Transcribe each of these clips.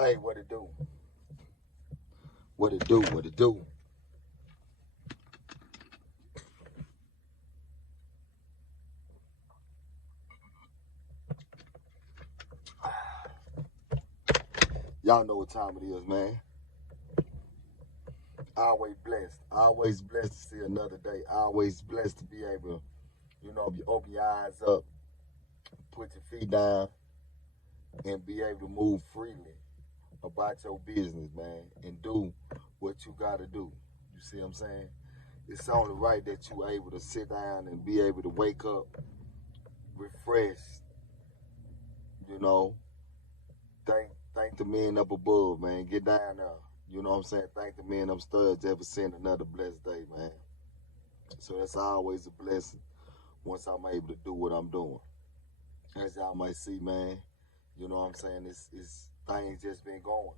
Hey, what it do? What it do? What it do? Y'all know what time it is, man. Always blessed. Always blessed to see another day. Always blessed to be able, you open your eyes up, put your feet down, and be able to move freely about your business, man, and do what you got to do. You see what I'm saying? It's only right that you're able to sit down and be able to wake up refreshed, you know. Thank the men up above, man. Get down there. You know what I'm saying? Thank the men upstairs ever seeing another blessed day, man. So that's always a blessing once I'm able to do what I'm doing. As y'all might see, man, you know what I'm saying? It's things just been going.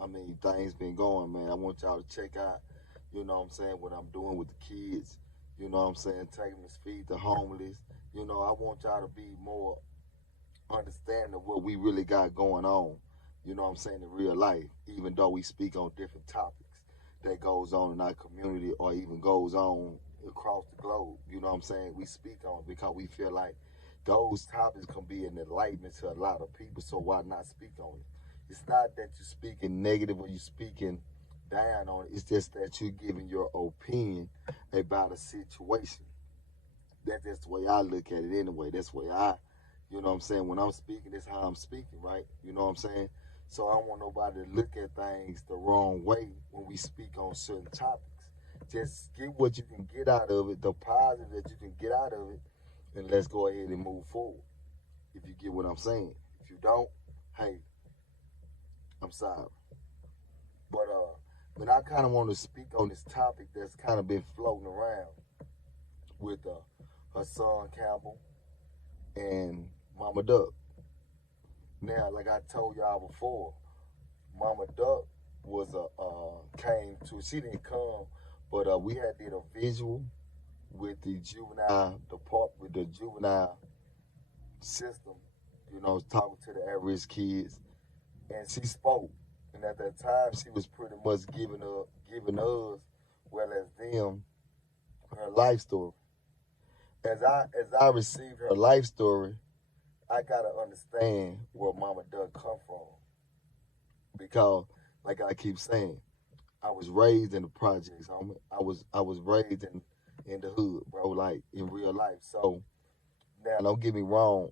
I mean, things been going, man. I want y'all to check out, you know what I'm saying, what I'm doing with the kids. You know what I'm saying? Taking them to feed the homeless. You know, I want y'all to be more understanding of what we really got going on. You know what I'm saying, in real life, even though we speak on different topics that goes on in our community or even goes on across the globe. You know what I'm saying? We speak on it because we feel like those topics can be an enlightenment to a lot of people, so why not speak on it? It's not that you're speaking negative or you're speaking down on it. It's just that you're giving your opinion about a situation. That's just the way I look at it anyway. That's the way you know what I'm saying, when I'm speaking, that's how I'm speaking, right? You know what I'm saying? So I don't want nobody to look at things the wrong way when we speak on certain topics. Just get what you can get out of it, the positive that you can get out of it, and let's go ahead and move forward. If you get what I'm saying. If you don't, hey, I'm sorry. But I kind of want to speak on this topic that's kind of been floating around with Hassan Campbell and Mama Duck. Now, like I told y'all before, Mama Duck was came to. She didn't come, but we had did a visual with the juvenile department, with the juvenile system. You know, talking to the at-risk kids, and she spoke. And at that time, she was pretty much giving us, well as them, her life story. As I received her life story, I gotta understand where Mama Duck come from. Because, like I keep saying, I was raised in the projects, homie. I was raised in the hood, bro, like in real life. So now don't get me wrong,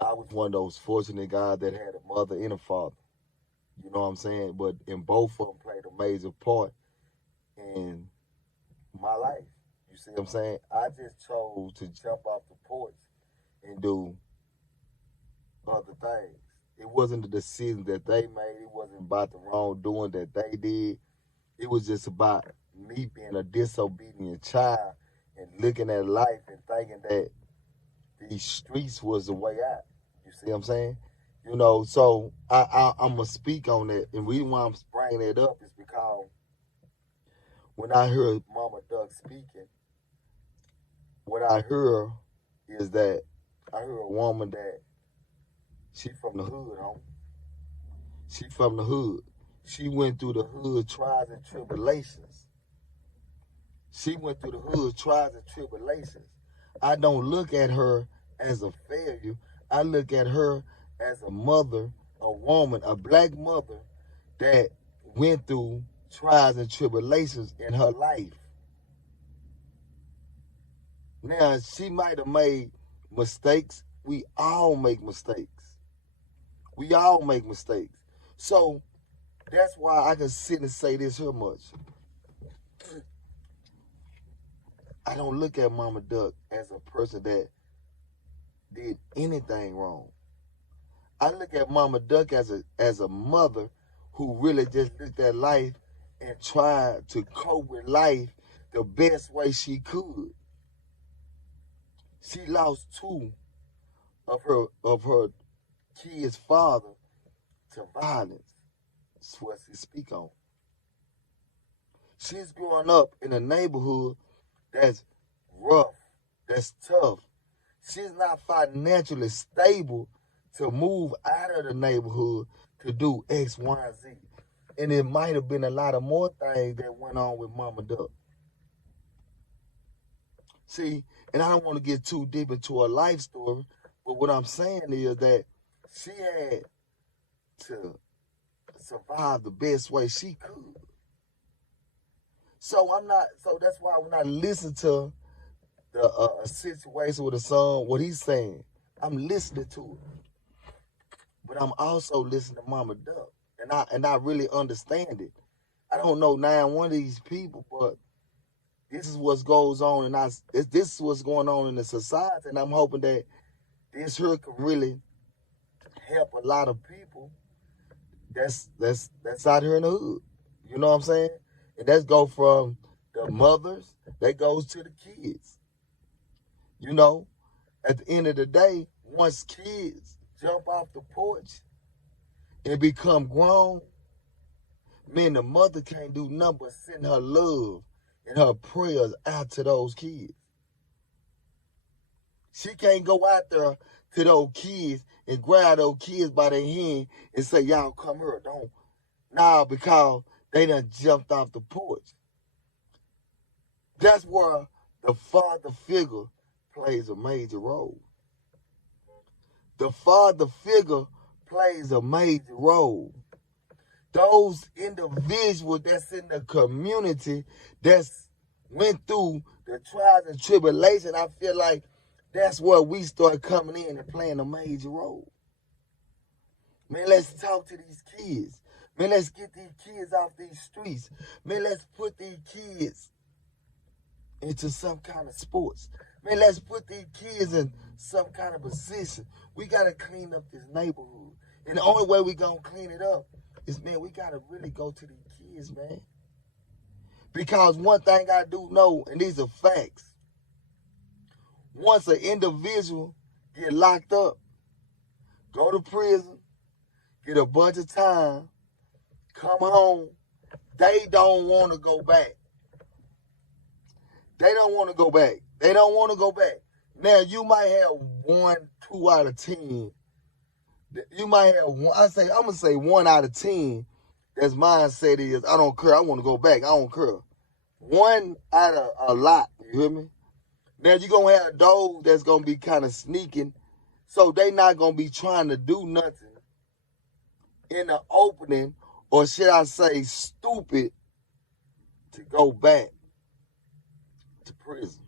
I was one of those fortunate guys that had a mother and a father. You know what I'm saying? But in both of them played a major part in my life. You see what I'm saying? I just chose to jump off the porch and do other things. It wasn't the decision that they made. It wasn't about the wrongdoing that they did. It was just about me being a disobedient child and looking at life and thinking that these streets was the way out. You see what I'm saying? You know, so I'm going to speak on that. And the reason why I'm bringing it up is because when I heard Mama Duck speaking, what I heard is that I heard a woman that she from the hood, homie. She from the hood. She went through the hood trials and tribulations. She went through the hood trials and tribulations. I don't look at her as a failure. I look at her as a mother, a woman, a black mother that went through trials and tribulations in her life. Now, she might have made mistakes. We all make mistakes. We all make mistakes. So that's why I can sit and say this here much. I don't look at Mama Duck as a person that did anything wrong. I look at Mama Duck as a mother who really just looked at life and tried to cope with life the best way she could. She lost two of her kids' father to violence. That's what she speak on. She's growing up in a neighborhood that's rough, that's tough. She's not financially stable to move out of the neighborhood to do X, Y, and Z. And it might have been a lot of more things that went on with Mama Duck. See, and I don't want to get too deep into her life story, but what I'm saying is that she had to survive the best way she could. So that's why when I listen to the situation with the son, what he's saying, I'm listening to it. But I'm also listening to Mama Duck. And I really understand it. I don't know now one of these people, but this is what goes on, and this is what's going on in the society, and I'm hoping that this here can really help a lot of people that's out here in the hood. You know what I'm saying? And that's go from the mothers, that goes to the kids. You know, at the end of the day, once kids jump off the porch and become grown, man, the mother can't do nothing but send her love and her prayers out to those kids. She can't go out there to those kids and grab those kids by their hand and say, y'all come here, don't. Nah, because they done jumped off the porch. That's where the father figure plays a major role. The father figure plays a major role. Those individuals that's in the community that's went through the trials and tribulations, I feel like that's where we start coming in and playing a major role. Man, let's talk to these kids. Man, let's get these kids off these streets. Man, let's put these kids into some kind of sports. Man, let's put these kids in some kind of position. We got to clean up this neighborhood. And the only way we going to clean it up is, man, we got to really go to these kids, man. Because one thing I do know, and these are facts, once an individual get locked up, go to prison, get a bunch of time, come home, they don't want to go back. They don't want to go back. They don't want to go back. Now, you might have 1, 2 out of 10. You might have one, I'm going to say 1 out of 10 that's mindset is, I don't care, I want to go back, I don't care. 1 out of a lot, you hear me? Now, you're going to have those that's going to be kind of sneaking, so they not going to be trying to do nothing in the opening, or should I say stupid, to go back to prison.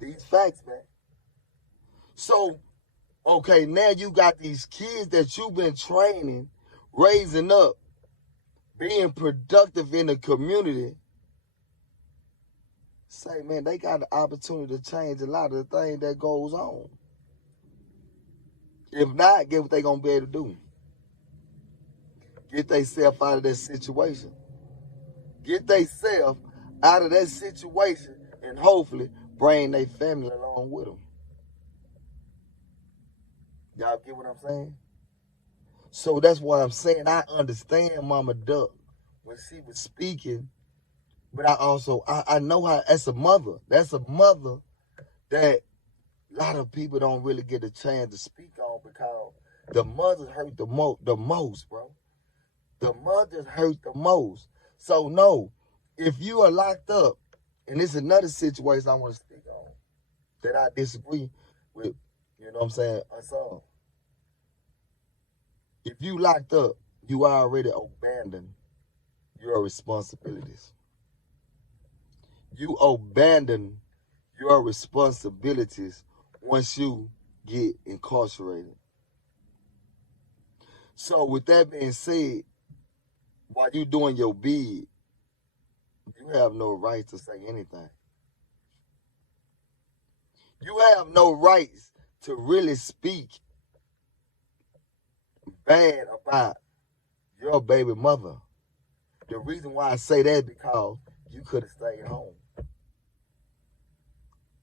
These facts, man. So, okay, now you got these kids that you've been training, raising up, being productive in the community. Say, man, they got the opportunity to change a lot of the things that goes on. If not, guess what they going to be able to do? Get themselves out of that situation. Get themselves out of that situation and hopefully bring their family along with them. Y'all get what I'm saying? So that's why I'm saying I understand Mama Duck when she was speaking, but I know how, as a mother, that's a mother that a lot of people don't really get a chance to speak on, because the mothers hurt the most, bro. The mothers hurt the most. So no, if you are locked up, and this is another situation I want to speak on that I disagree with, you know what I'm saying, Hassan. If you locked up, you already abandoned your responsibilities. You abandon your responsibilities once you get incarcerated. So with that being said, while you doing your bid, you have no right to say anything. You have no rights to really speak bad about your baby mother. The reason why I say that is because you could have stayed home.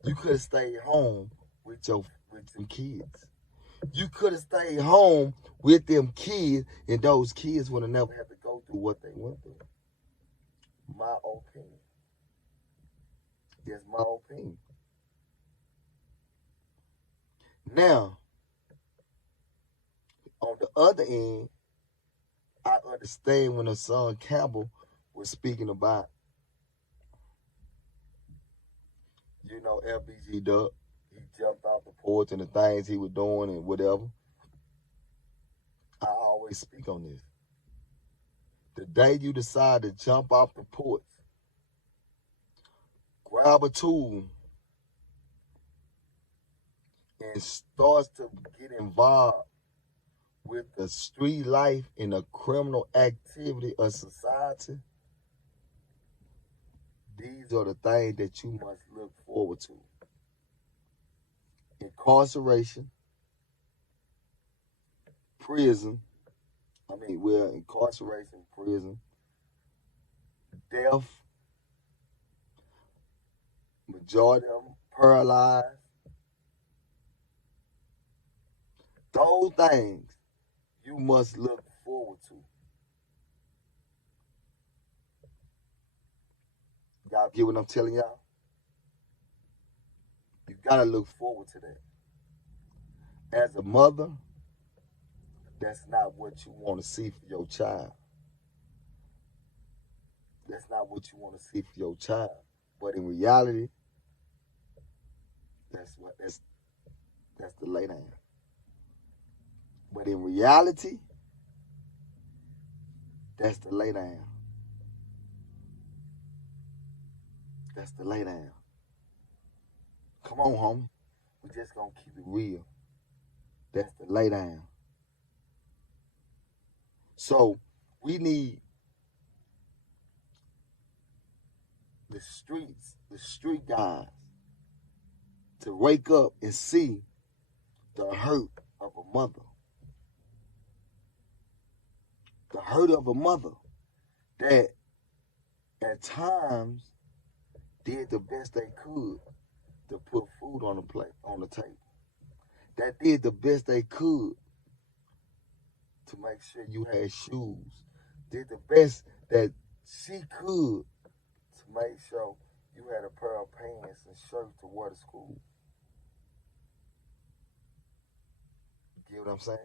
You could have stayed home with them kids. You could have stayed home with them kids, and those kids would have never had to go through what they went through. My opinion. That's my opinion. Now, on the other end, I understand when Hassan Campbell was speaking about, FBG Duck. He jumped off the porch and the things he was doing and whatever. I always speak on this. The day you decide to jump off the porch, grab a tool, and starts to get involved with the street life and the criminal activity of society, these are the things that you must look forward to. Incarceration, incarceration, prison, death, majority of them paralyzed. Those things you must look forward to. Y'all get what I'm telling y'all? You gotta look forward to that. As a mother, that's not what you want to see for your child. That's not what you want to see for your child. But in reality, that's the lay down. But in reality, that's the lay down. That's the lay down. Come on, homie. We just gonna keep it real. That's the lay down. So we need the street guys to wake up and see the hurt of a mother. The hurt of a mother that at times did the best they could to put food on the table. That did the best they could to make sure you had shoes. Did the best that she could to make sure you had a pair of pants and shirt to wear to school. You get what I'm saying?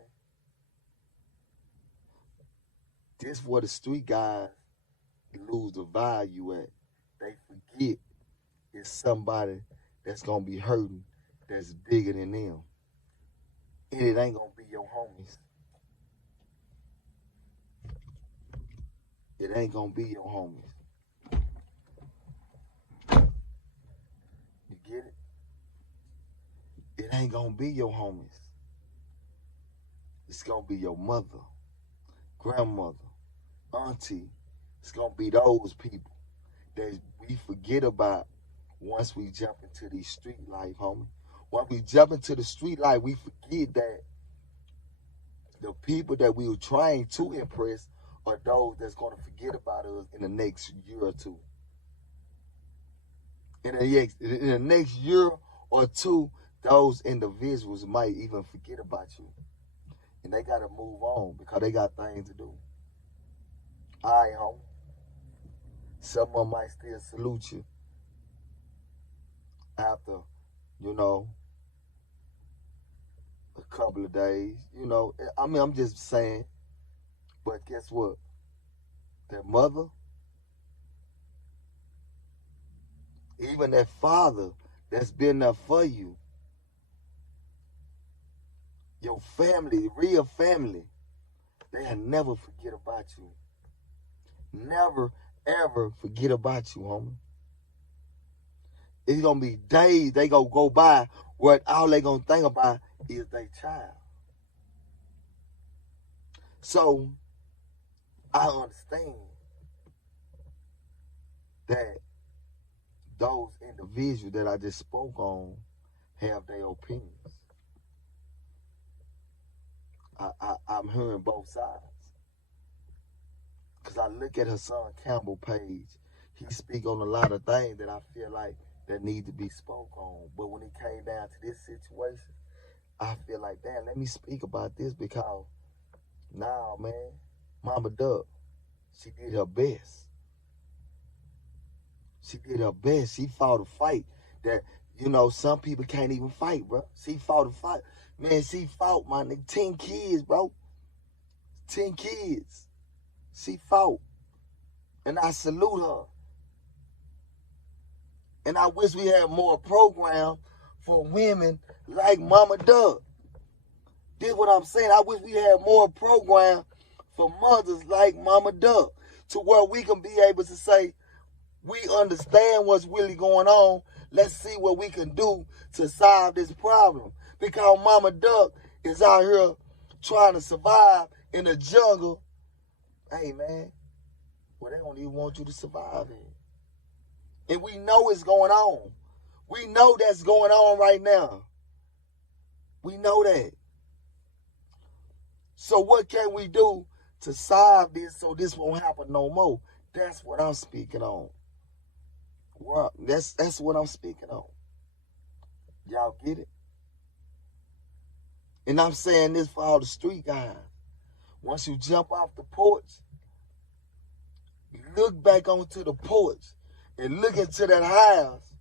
This where the street guys lose the value at. They forget it's somebody that's gonna be hurting that's bigger than them. And it ain't gonna be your homies. It ain't gonna be your homies. You get it? It ain't gonna be your homies. It's gonna be your mother, grandmother, auntie. It's gonna be those people that we forget about once we jump into these street life, homie. When we jump into the street life, we forget that the people that we were trying to impress are those that's gonna forget about us in the next year or two. In the next year or two, those individuals might even forget about you. And they gotta move on because they got things to do. All right, homie. Someone might still salute you after, a couple of days. I'm just saying. But guess what? That mother, even that father that's been there for you, your family, real family, they'll never forget about you. Never, ever forget about you, homie. It's gonna be days they gonna go by where all they gonna think about is their child. So I understand that those individuals that I just spoke on have their opinions. I'm hearing both sides. Because I look at Hassan Campbell page, he speak on a lot of things that I feel like that need to be spoke on. But when it came down to this situation, I feel like, damn, let me speak about this because, nah, man, Mama Duck, she did her best. She did her best. She fought a fight that, some people can't even fight, bro. She fought a fight. Man, she fought, my nigga, 10 kids, bro. 10 kids. She fought. And I salute her. And I wish we had more program for women like Mama Doug. This is what I'm saying. I wish we had more program for mothers like Mama Doug, to where we can be able to say, we understand what's really going on. Let's see what we can do to solve this problem. Because Mama Duck is out here trying to survive in the jungle. Hey, man, well, they don't even want you to survive in. And we know it's going on. We know that's going on right now. We know that. So what can we do to solve this so this won't happen no more? That's what I'm speaking on. Well, that's what I'm speaking on. Y'all get it? And I'm saying this for all the street guys. Once you jump off the porch, you look back onto the porch and look into that house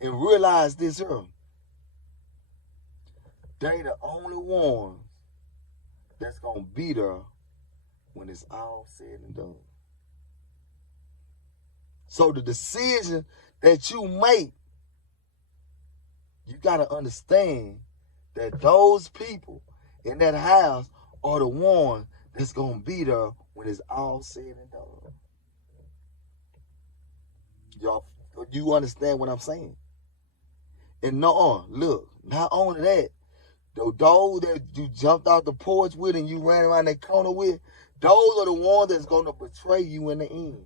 and realize this here. They the only ones that's going to be there when it's all said and done. So the decision that you make, you got to understand that those people in that house are the ones that's going to be there when it's all said and done. Y'all, you understand what I'm saying? And look, not only that, those that you jumped out the porch with and you ran around that corner with, those are the ones that's going to betray you in the end.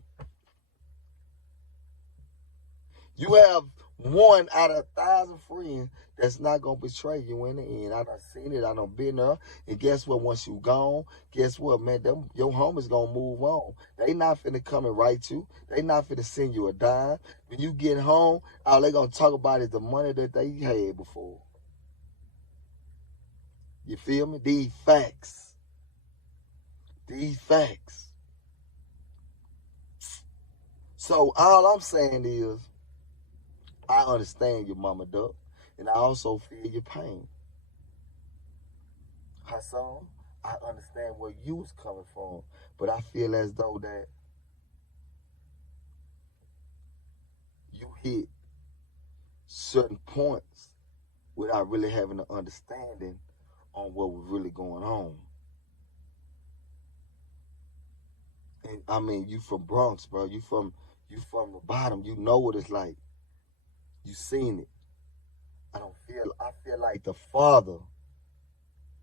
You have 1 out of 1,000 friends that's not going to betray you in the end. I done seen it. I done been there. And guess what? Once you gone, guess what, man? Your home is going to move on. They not finna come and write you. They not finna send you a dime. When you get home, all they going to talk about is the money that they had before. You feel me? These facts. These facts. So all I'm saying is, I understand you, Mama Duck, and I also feel your pain. Hassan, I understand where you was coming from, but I feel as though that you hit certain points without really having an understanding on what was really going on. And I mean, you from Bronx, bro. You from the bottom. You know what it's like. You seen it. I feel like the father.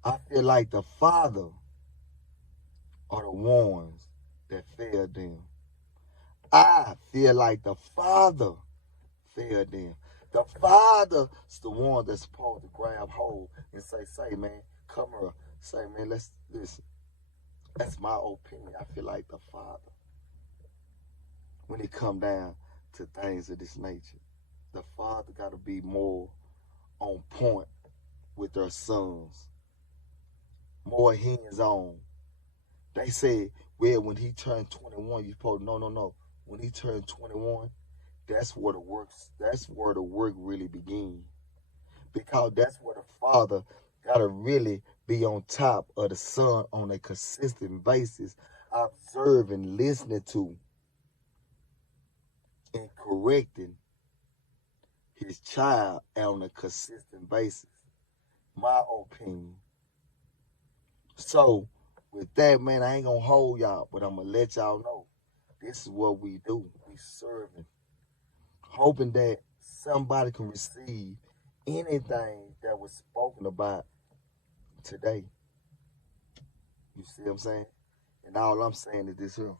I feel like the father are the ones that failed them. I feel like the father failed them. The father's the one that's supposed to grab hold and say, man, come here. Say, man, let's listen. That's my opinion. I feel like the father, when it come down to things of this nature, the father got to be more on point with their sons, more hands-on. They said, well, when he turned 21, you supposed to, no. When he turned 21, that's where the work really begins. Because that's where the father got to really be on top of the son on a consistent basis, observing, listening to, and correcting his child on a consistent basis. My opinion. So, with that, man, I ain't going to hold y'all, but I'm going to let y'all know this is what we do. We serving. Hoping that somebody can receive anything that was spoken about today. You see what I'm saying? And all I'm saying is this here.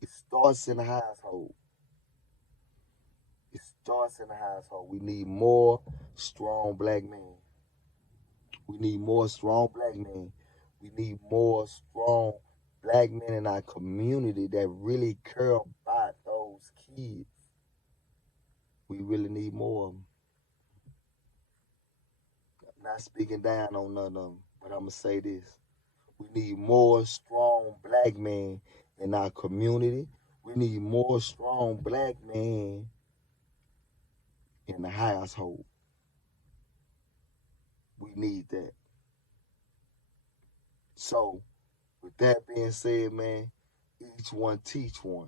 It starts in the household. It starts in the household. We need more strong black men. We need more strong black men. We need more strong black men in our community that really care about those kids. We really need more of them. I'm not speaking down on none of them, but I'm going to say this. We need more strong black men in our community. We need more strong black men in the household. We need that. So, with that being said, man, each one teach one.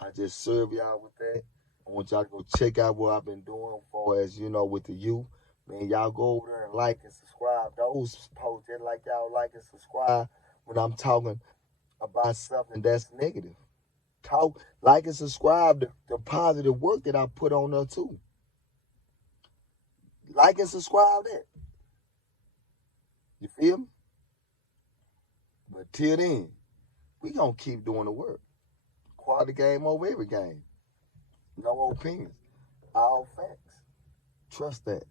I just serve y'all with that. I want y'all to go check out what I've been doing for as with the youth. Man, y'all go over there and like and subscribe. Those posts just like y'all like and subscribe when I'm talking about something that's negative. Talk, like and subscribe to the positive work that I put on there too. Like and subscribe that. You feel me? But till then, we gonna keep doing the work. Quality game over every game. No opinions. All facts. Trust that.